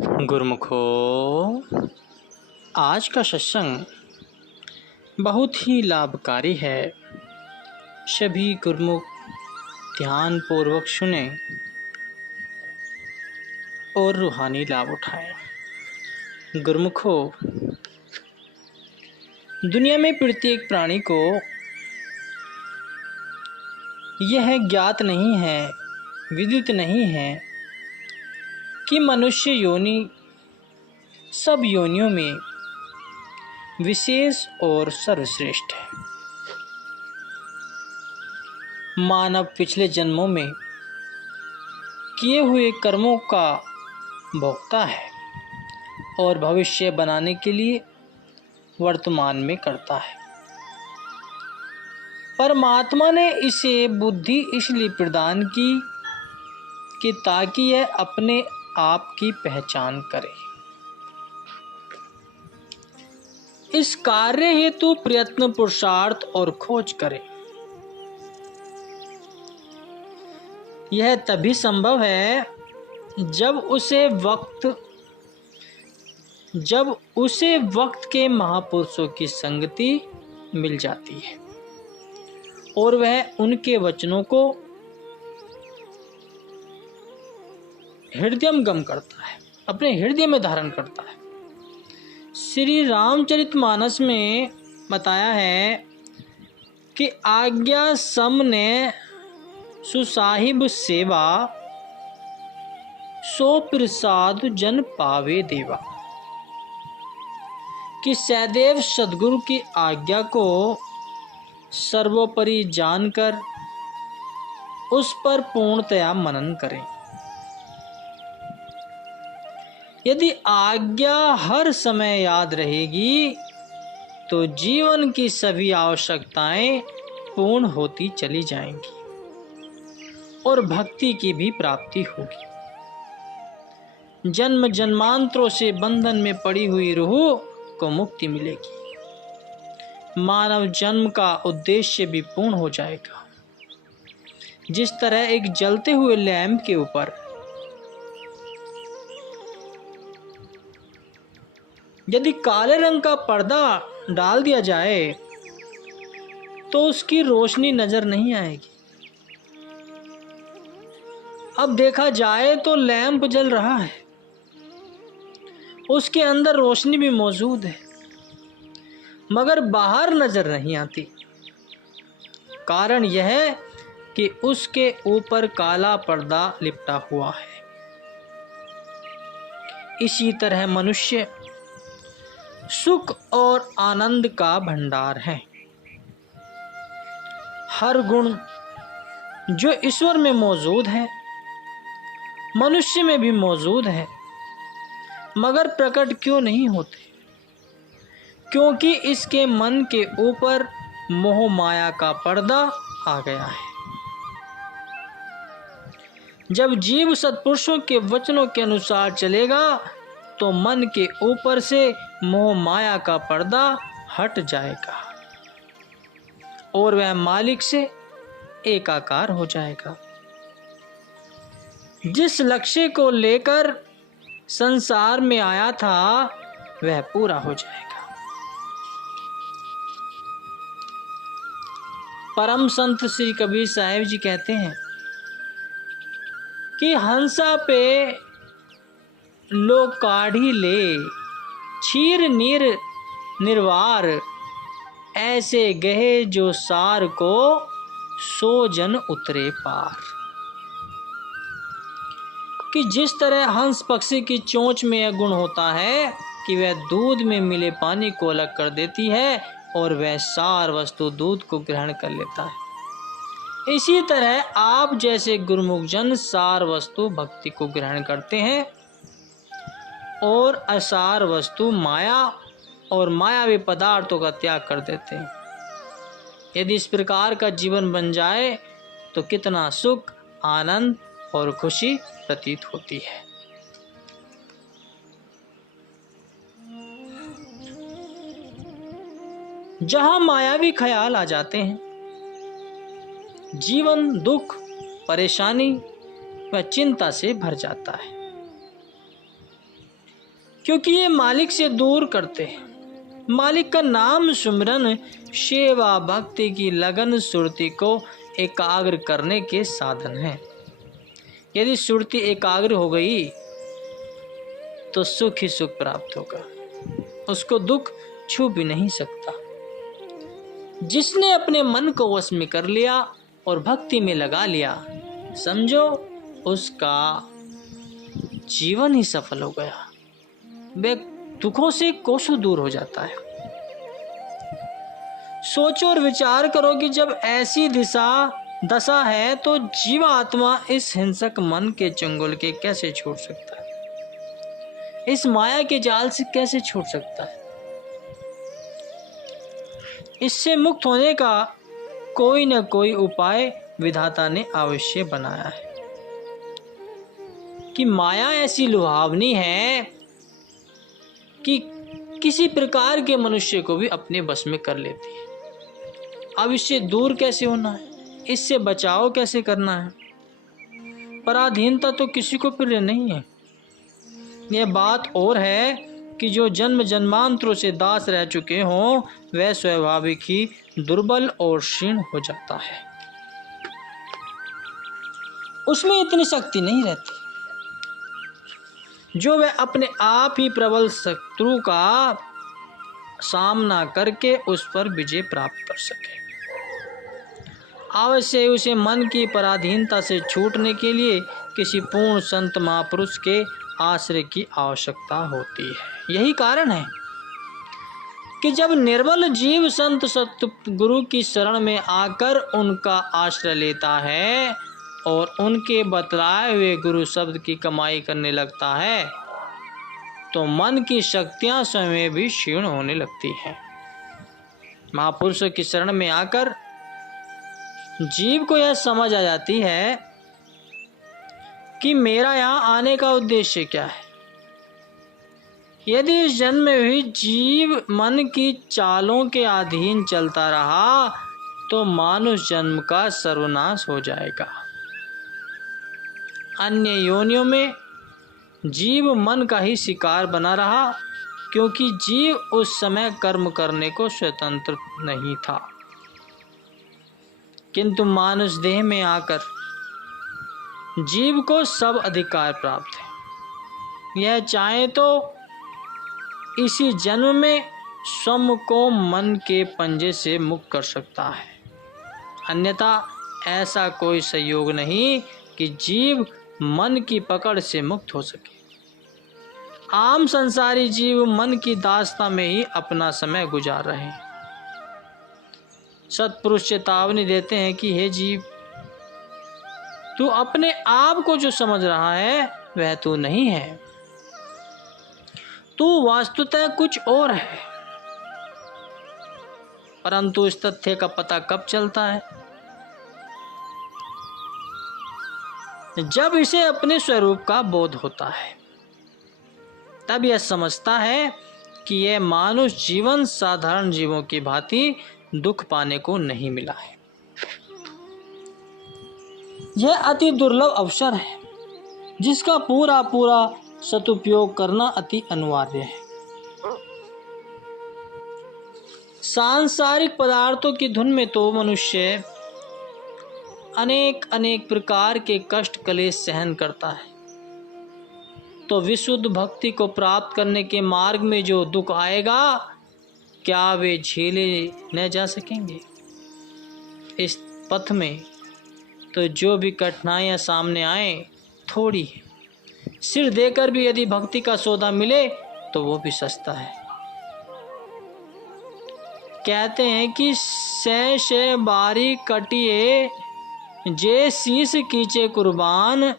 गुरुमुखो, आज का सत्संग बहुत ही लाभकारी है। सभी गुरुमुख ध्यान पूर्वक सुने और रूहानी लाभ उठाएं। गुरुमुखो, दुनिया में प्रत्येक प्राणी को यह ज्ञात नहीं है, विदित नहीं है कि मनुष्य योनि सब योनियों में विशेष और सर्वश्रेष्ठ है। मानव पिछले जन्मों में किए हुए कर्मों का भोक्ता है और भविष्य बनाने के लिए वर्तमान में करता है। परमात्मा ने इसे बुद्धि इसलिए प्रदान की कि ताकि यह अपने आप की पहचान करे। इस कार्य हेतु प्रयत्न, पुरुषार्थ और खोज करे। यह तभी संभव है जब उसे वक्त के महापुरुषों की संगति मिल जाती है और वह उनके वचनों को हृदयंगम करता है, अपने हृदय में धारण करता है। श्री रामचरितमानस में बताया है कि आज्ञा सम ने सुसाहिब सेवा, सो प्रसाद जन पावे देवा। कि सदैव सद्गुरु की आज्ञा को सर्वोपरि जानकर उस पर पूर्णतया मनन करें। यदि आज्ञा हर समय याद रहेगी तो जीवन की सभी आवश्यकताएं पूर्ण होती चली जाएंगी और भक्ति की भी प्राप्ति होगी। जन्म जन्मांतरों से बंधन में पड़ी हुई रूह को मुक्ति मिलेगी। मानव जन्म का उद्देश्य भी पूर्ण हो जाएगा। जिस तरह एक जलते हुए लैंप के ऊपर यदि काले रंग का पर्दा डाल दिया जाए तो उसकी रोशनी नजर नहीं आएगी। अब देखा जाए तो लैंप जल रहा है, उसके अंदर रोशनी भी मौजूद है, मगर बाहर नजर नहीं आती। कारण यह है कि उसके ऊपर काला पर्दा लिपटा हुआ है। इसी तरह मनुष्य सुख और आनंद का भंडार है। हर गुण जो ईश्वर में मौजूद है मनुष्य में भी मौजूद है, मगर प्रकट क्यों नहीं होते? क्योंकि इसके मन के ऊपर मोह माया का पर्दा आ गया है। जब जीव सत्पुरुषों के वचनों के अनुसार चलेगा तो मन के ऊपर से मोह माया का पर्दा हट जाएगा और वह मालिक से एकाकार हो जाएगा। जिस लक्ष्य को लेकर संसार में आया था वह पूरा हो जाएगा। परम संत श्री कबीर साहिब जी कहते हैं कि हंसा पे लोग काढ़ी ले, क्षीर नीर निर्वार, ऐसे गहे जो सार को सो जन उतरे पार। कि जिस तरह हंस पक्षी की चोंच में यह गुण होता है कि वह दूध में मिले पानी को अलग कर देती है और वह सार वस्तु दूध को ग्रहण कर लेता है, इसी तरह आप जैसे गुरुमुख जन सार वस्तु भक्ति को ग्रहण करते हैं और असार वस्तु माया और मायावी पदार्थों का त्याग कर देते हैं। यदि इस प्रकार का जीवन बन जाए तो कितना सुख, आनंद और खुशी प्रतीत होती है। जहां मायावी ख्याल आ जाते हैं, जीवन दुख, परेशानी व चिंता से भर जाता है। क्योंकि ये मालिक से दूर करते हैं। मालिक का नाम सुमिरन सेवा भक्ति की लगन सुरति को एकाग्र करने के साधन है। यदि सुरति एकाग्र हो गई तो सुख ही सुख प्राप्त होगा, उसको दुख छू भी नहीं सकता। जिसने अपने मन को वश में कर लिया और भक्ति में लगा लिया, समझो उसका जीवन ही सफल हो गया। वह दुखों से कोसों दूर हो जाता है। सोचो और विचार करो कि जब ऐसी दशा है तो जीवात्मा इस हिंसक मन के चंगुल के कैसे छूट सकता है, इस माया के जाल से कैसे छूट सकता है। इससे मुक्त होने का कोई न कोई उपाय विधाता ने अवश्य बनाया है। कि माया ऐसी लुभावनी है कि किसी प्रकार के मनुष्य को भी अपने बस में कर लेती है। अब इससे दूर कैसे होना है, इससे बचाव कैसे करना है। पराधीनता तो किसी को प्रिय नहीं है। यह बात और है कि जो जन्म जन्मांतरों से दास रह चुके हों वह स्वाभाविक ही दुर्बल और क्षीण हो जाता है, उसमें इतनी शक्ति नहीं रहती जो वह अपने आप ही प्रबल शत्रु का सामना करके उस पर विजय प्राप्त कर सके। अवश्य उसे मन की पराधीनता से छूटने के लिए किसी पूर्ण संत महापुरुष के आश्रय की आवश्यकता होती है। यही कारण है कि जब निर्बल जीव संत सतगुरु की शरण में आकर उनका आश्रय लेता है और उनके बतलाए हुए गुरु शब्द की कमाई करने लगता है तो मन की शक्तियां स्वयं भी क्षीण होने लगती हैं। महापुरुषों की शरण में आकर जीव को यह समझ आ जाती है कि मेरा यहाँ आने का उद्देश्य क्या है। यदि इस जन्म में भी जीव मन की चालों के अधीन चलता रहा तो मानुष जन्म का सर्वनाश हो जाएगा। अन्य योनियों में जीव मन का ही शिकार बना रहा क्योंकि जीव उस समय कर्म करने को स्वतंत्र नहीं था। किंतु मानुष देह में आकर जीव को सब अधिकार प्राप्त है। यह चाहे तो इसी जन्म में स्वयं को मन के पंजे से मुक्त कर सकता है, अन्यथा ऐसा कोई संयोग नहीं कि जीव मन की पकड़ से मुक्त हो सके। आम संसारी जीव मन की दास्ता में ही अपना समय गुजार रहे हैं। सत्पुरुष चेतावनी देते हैं कि हे जीव, तू अपने आप को जो समझ रहा है वह तू नहीं है, तू वास्तुतः कुछ और है। परंतु इस तथ्य का पता कब चलता है? जब इसे अपने स्वरूप का बोध होता है, तब यह समझता है कि यह मानुष जीवन साधारण जीवों की भांति दुख पाने को नहीं मिला है। यह अति दुर्लभ अवसर है जिसका पूरा पूरा सदुपयोग करना अति अनिवार्य है। सांसारिक पदार्थों की धुन में तो मनुष्य अनेक अनेक प्रकार के कष्ट क्लेश सहन करता है, तो विशुद्ध भक्ति को प्राप्त करने के मार्ग में जो दुख आएगा क्या वे झेले न जा सकेंगे? इस पथ में तो जो भी कठिनाइयां सामने आए थोड़ी है। सिर देकर भी यदि भक्ति का सौदा मिले तो वो भी सस्ता है। कहते हैं कि से बारी कटिए जे शीस कीचे कुर्बान,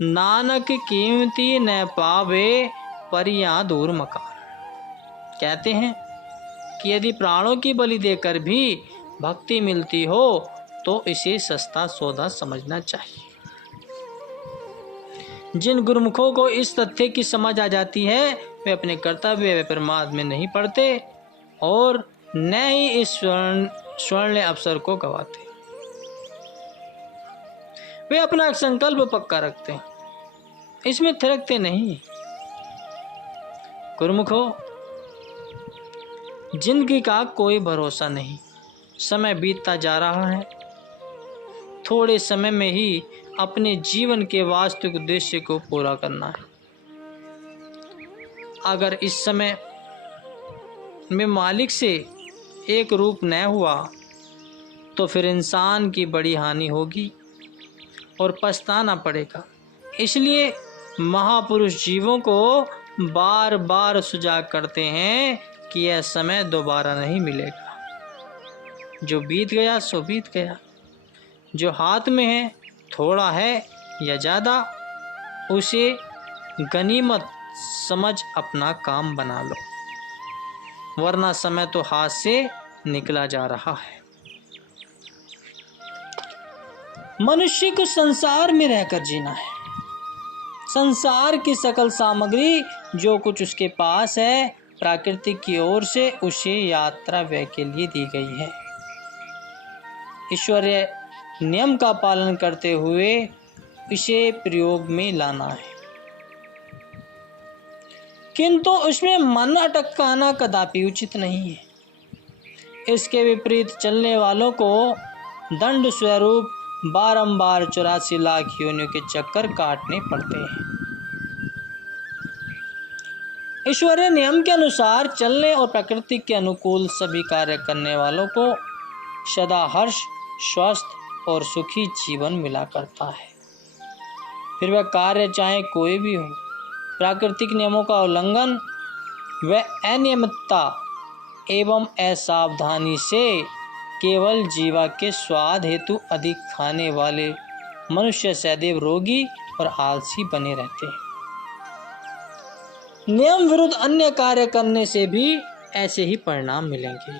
नानक कीमती न पावे परिया दूर मकान। कहते हैं कि यदि प्राणों की बलि देकर भी भक्ति मिलती हो तो इसे सस्ता सौदा समझना चाहिए। जिन गुरुमुखों को इस तथ्य की समझ आ जाती है वे अपने कर्तव्य व प्रमाद में नहीं पड़ते और न ही इस स्वर्ण अवसर को गवाते। वे अपना संकल्प पक्का रखते हैं, इसमें थिरकते नहीं। गुरुमुखो, जिंदगी का कोई भरोसा नहीं। समय बीतता जा रहा है। थोड़े समय में ही अपने जीवन के वास्तविक उद्देश्य को पूरा करना है। अगर इस समय में मालिक से एक रूप न हुआ तो फिर इंसान की बड़ी हानि होगी और पछताना पड़ेगा। इसलिए महापुरुष जीवों को बार बार सुजाग करते हैं कि यह समय दोबारा नहीं मिलेगा। जो बीत गया सो बीत गया। जो हाथ में है, थोड़ा है या ज़्यादा, उसे गनीमत समझ अपना काम बना लो, वरना समय तो हाथ से निकला जा रहा है। मनुष्य को संसार में रहकर जीना है। संसार की सकल सामग्री जो कुछ उसके पास है, प्रकृति की ओर से उसे यात्रा व्यय के लिए दी गई है। ईश्वरीय नियम का पालन करते हुए इसे प्रयोग में लाना है, किंतु उसमें मन अटकाना कदापि उचित नहीं है। इसके विपरीत चलने वालों को दंड स्वरूप बारंबार 84 लाख योनियों के चक्कर काटने पड़ते हैं। ईश्वरीय नियम के अनुसार चलने और प्रकृति के अनुकूल सभी कार्य करने वालों को सदा हर्ष, स्वस्थ और सुखी जीवन मिला करता है। फिर वह कार्य चाहे कोई भी हो। प्राकृतिक नियमों का उल्लंघन व अनियमितता एवं असावधानी से केवल जीवा के स्वाद हेतु अधिक खाने वाले मनुष्य सदैव रोगी और आलसी बने रहते हैं। नियम विरुद्ध अन्य कार्य करने से भी ऐसे ही परिणाम मिलेंगे।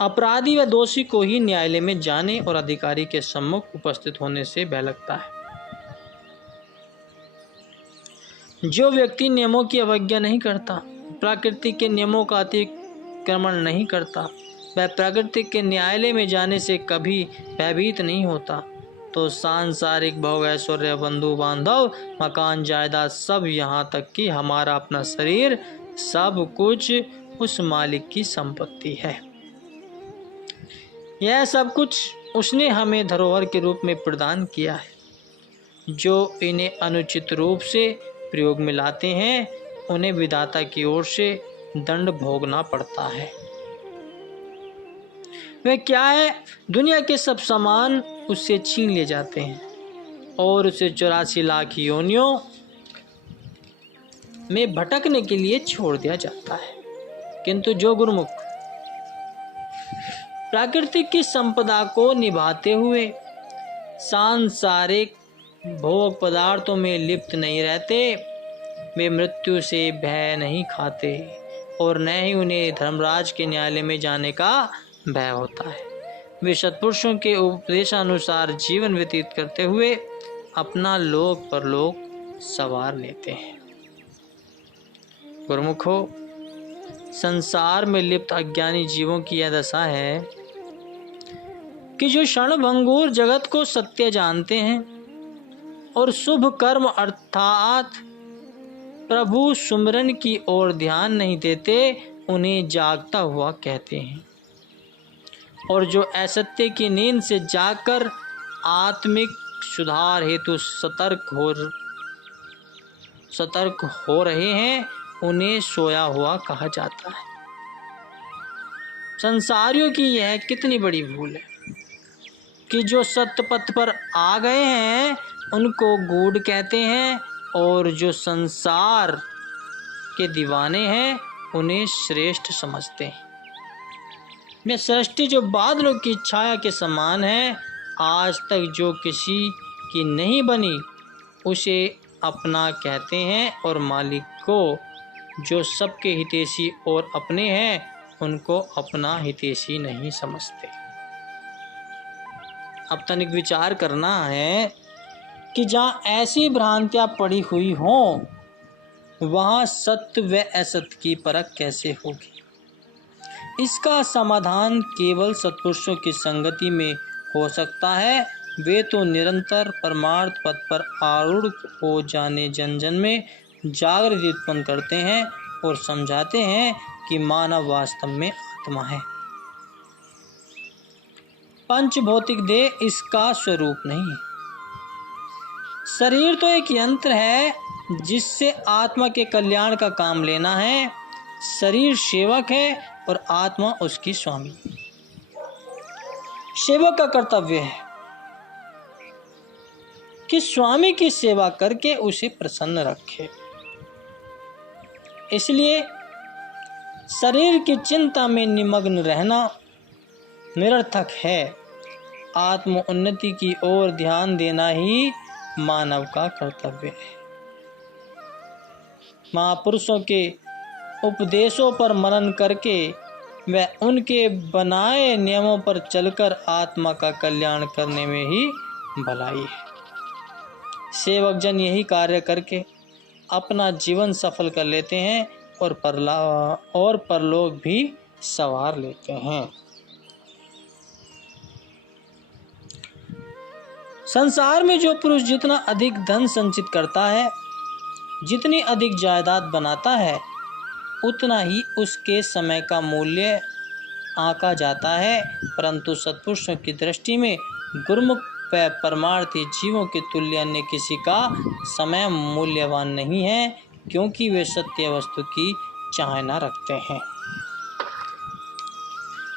अपराधी व दोषी को ही न्यायालय में जाने और अधिकारी के सम्मुख उपस्थित होने से भय लगता है। जो व्यक्ति नियमों की अवज्ञा नहीं करता, प्रकृति के नियमों का अतिक्रमण नहीं करता, वह प्रकृति के न्यायालय में जाने से कभी भयभीत नहीं होता, तो सांसारिक भोग, ऐश्वर्य, बंधु बांधव, मकान, जायदाद, सब यहाँ तक कि हमारा अपना शरीर, सब कुछ उस मालिक की संपत्ति है। यह सब कुछ उसने हमें धरोहर के रूप में प्रदान किया है। जो इन्हें अनुचित रूप से प्रयोग में लाते हैं, उन्हें विधाता की ओर से दंड भोगना पड़ता है। वह क्या है? दुनिया के सब सामान उससे छीन लिए जाते हैं और उसे 84 लाख योनियों में भटकने के लिए छोड़ दिया जाता है। किंतु जो गुरुमुख प्राकृतिक की संपदा को निभाते हुए सांसारिक भोग पदार्थों में लिप्त नहीं रहते, वे मृत्यु से भय नहीं खाते और न ही उन्हें धर्मराज के न्यायालय में जाने का भय होता है। वे सत्पुरुषों के उपदेशानुसार जीवन व्यतीत करते हुए अपना लोक परलोक सवार लेते हैं। गुरुमुखो, संसार में लिप्त अज्ञानी जीवों की यह दशा है कि जो क्षणभंगुर जगत को सत्य जानते हैं और शुभ कर्म अर्थात प्रभु सुमिरन की ओर ध्यान नहीं देते, उन्हें जागता हुआ कहते हैं। और जो असत्य की नींद से जागकर आत्मिक सुधार हेतु सतर्क हो रहे हैं, उन्हें सोया हुआ कहा जाता है। संसारियों की यह कितनी बड़ी भूल है कि जो सत्य पथ पर आ गए हैं उनको गूढ़ कहते हैं और जो संसार के दीवाने हैं उन्हें श्रेष्ठ समझते हैं। यह सृष्टि जो बादलों की छाया के समान है, आज तक जो किसी की नहीं बनी उसे अपना कहते हैं और मालिक को जो सबके हितैषी और अपने हैं उनको अपना हितैषी नहीं समझते। अब तनिक विचार करना है कि जहाँ ऐसी भ्रांतियाँ पड़ी हुई हों, वहाँ सत्य व असत्य की परख कैसे होगी? इसका समाधान केवल सत्पुरुषों की संगति में हो सकता है वे तो निरंतर परमार्थ पथ पर आरूढ़ हो जाने जन जन में जागृति उत्पन्न करते हैं और समझाते हैं कि मानव वास्तव में आत्मा है। पंच भौतिक देह इसका स्वरूप नहीं है। शरीर तो एक यंत्र है जिससे आत्मा के कल्याण का काम लेना है। शरीर सेवक है और आत्मा उसकी स्वामी। सेवक का कर्तव्य है कि स्वामी की सेवा करके उसे प्रसन्न रखे। इसलिए शरीर की चिंता में निमग्न रहना निरर्थक है। आत्म उन्नति की ओर ध्यान देना ही मानव का कर्तव्य है। महापुरुषों के उपदेशों पर मनन करके व उनके बनाए नियमों पर चलकर आत्मा का कल्याण करने में ही भलाई है। सेवक जन यही कार्य करके अपना जीवन सफल कर लेते हैं और परलोक भी संवार लेते हैं। संसार में जो पुरुष जितना अधिक धन संचित करता है, जितनी अधिक जायदाद बनाता है, उतना ही उसके समय का मूल्य आंका जाता है। परंतु सत्पुरुषों की दृष्टि में गुरुमुख व परमार्थी जीवों के तुल्य अन्य किसी का समय मूल्यवान नहीं है, क्योंकि वे सत्य वस्तु की चाह न रखते हैं।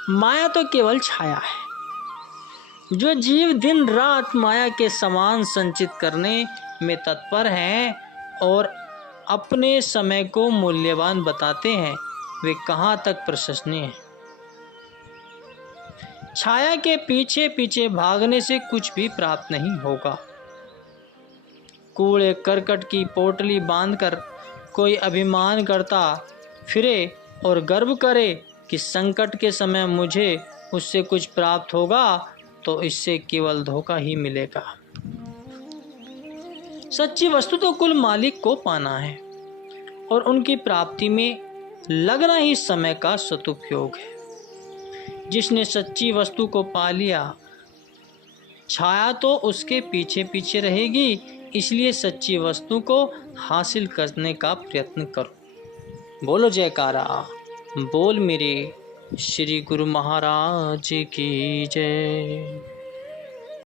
माया तो केवल छाया है। जो जीव दिन रात माया के समान संचित करने में तत्पर हैं और अपने समय को मूल्यवान बताते हैं, वे कहाँ तक प्रशंसनीय हैं। छाया के पीछे पीछे भागने से कुछ भी प्राप्त नहीं होगा। कूड़े करकट की पोटली बांधकर कोई अभिमान करता फिरे और गर्व करे कि संकट के समय मुझे उससे कुछ प्राप्त होगा, तो इससे केवल धोखा ही मिलेगा। सच्ची वस्तु तो कुल मालिक को पाना है और उनकी प्राप्ति में लगना ही समय का सदुपयोग है। जिसने सच्ची वस्तु को पा लिया, छाया तो उसके पीछे पीछे रहेगी। इसलिए सच्ची वस्तु को हासिल करने का प्रयत्न करो। बोलो जयकारा बोल मेरे श्री गुरु महाराज की जय।